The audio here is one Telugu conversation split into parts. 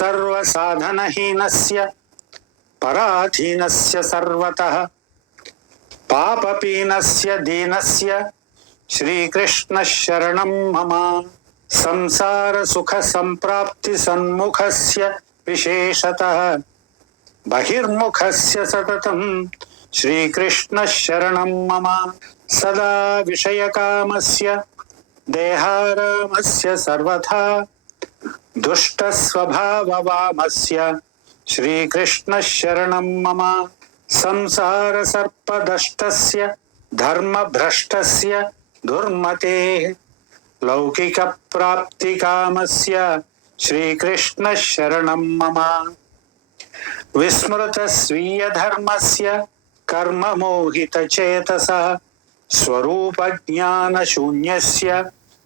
సర్వసాధనహీనస్య పరాధీనస్య సర్వతః పాపపీనస్య దీనస్య శ్రీకృష్ణ శరణం మమ. సంసార సుఖ సంప్రాప్తి సన్ముఖస్య విశేషతః బహిర్ముఖస్య సతతం శ్రీకృష్ణ శరణం మమ. సదా విషయకామస్య దేహారామస్య సర్వథా దుష్టస్వభావవామస్య శ్రీకృష్ణ శరణం మమ. సంసార సర్పదష్టస్య ధర్మభ్రష్టస్య దుర్మతేః లౌకిక ప్రాప్తి కామస్య శ్రీకృష్ణ శరణం మమ. విస్మృత స్వీయ ధర్మస్య కర్మ మోహిత చేతసః స్వరూప జ్ఞాన శూన్యస్య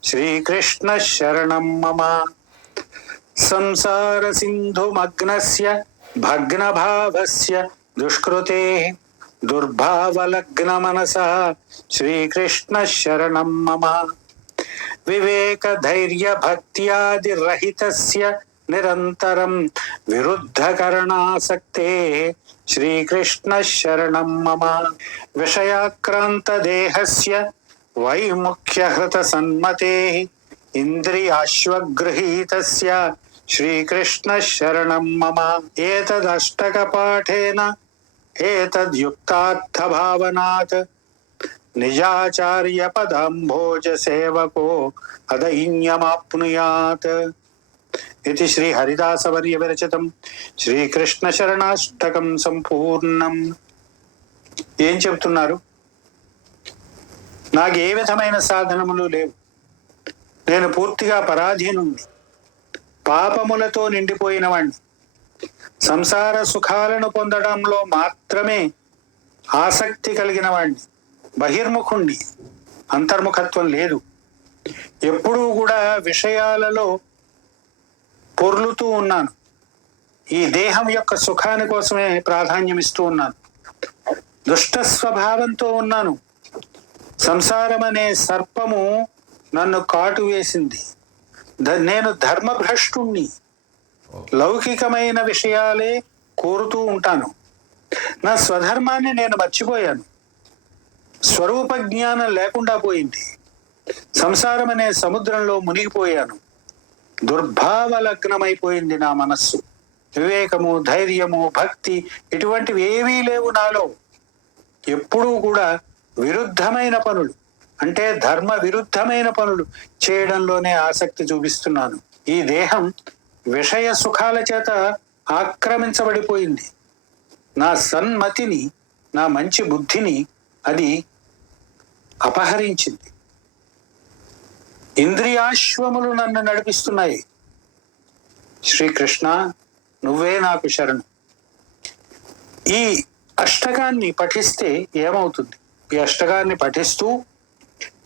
శ్రీకృష్ణ శరణం మమ. సంసార సింధుమగ్నస్య భగ్నభావస్య దుష్కృతేః దుర్భావలగ్న మనసః శ్రీకృష్ణ శరణం మమ. వివేక ధైర్య భక్త్యాది రహితస్య నిరంతరం విరుద్ధకరణాసక్తేః శ్రీకృష్ణ శరణం మమ. విషయాక్రాంత దేహస్య వైముఖ్యహృత సన్మతేః ఇంద్రియాశ్వగృహీతస్య శ్రీకృష్ణ శరణం మమ. ఏతదష్టక పాఠేన ఏతద్యుక్తార్థభావనాత్ నిజాచార్య పదంభోజ సేవకో అదైన్యమాప్నుయాత్. ఇది శ్రీ హరిదాసవర్య విరచితం శ్రీకృష్ణ శరణాష్టకం సంపూర్ణం. ఏం చెప్తున్నారు? నాకు ఏ విధమైన సాధనములు లేవు, నేను పూర్తిగా పరాధీనుణ్ణి, పాపములతో నిండిపోయిన వాణ్ణి, సంసార సుఖాలను పొందడంలో మాత్రమే ఆసక్తి కలిగిన వాణ్ణి, బహిర్ముఖుణ్ణి, అంతర్ముఖత్వం లేదు. ఎప్పుడూ కూడా విషయాలలో పొర్లుతూ ఉన్నాను, ఈ దేహం యొక్క సుఖాని కోసమే ప్రాధాన్యం ఇస్తూ ఉన్నాను, దుష్ట స్వభావంతో ఉన్నాను. సంసారం అనే సర్పము నన్ను కాటు వేసింది. నేను ధర్మభ్రష్టుణ్ణి, లౌకికమైన విషయాలే కోరుతూ ఉంటాను. నా స్వధర్మాన్ని నేను మర్చిపోయాను, స్వరూప జ్ఞానం లేకుండా పోయింది, సంసారం అనే సముద్రంలో మునిగిపోయాను, దుర్భావలగ్నమైపోయింది నా మనస్సు. వివేకము, ధైర్యము, భక్తి ఇటువంటివి ఏవీ లేవు నాలో. ఎప్పుడూ కూడా విరుద్ధమైన పనులు, అంటే ధర్మ విరుద్ధమైన పనులు చేయడంలోనే ఆసక్తి చూపిస్తున్నాను. ఈ దేహం విషయ సుఖాల చేత ఆక్రమించబడిపోయింది. నా సన్మతిని, నా మంచి బుద్ధిని అది అపహరించింది. ఇంద్రియాశ్వములు నన్ను నడిపిస్తున్నాయి. శ్రీకృష్ణ, నువ్వే నాకు శరణు. ఈ అష్టకాన్ని పఠిస్తే ఏమవుతుంది? ఈ అష్టకాన్ని పఠిస్తూ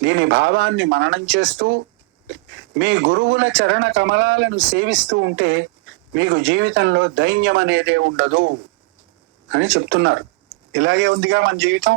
దీని భావాన్ని మననం చేస్తూ మీ గురువుల చరణ కమలాలను సేవిస్తూ ఉంటే మీకు జీవితంలో దైన్యం అనేదే ఉండదు అని చెప్తున్నారు. ఇలాగే ఉందిగా మన జీవితం.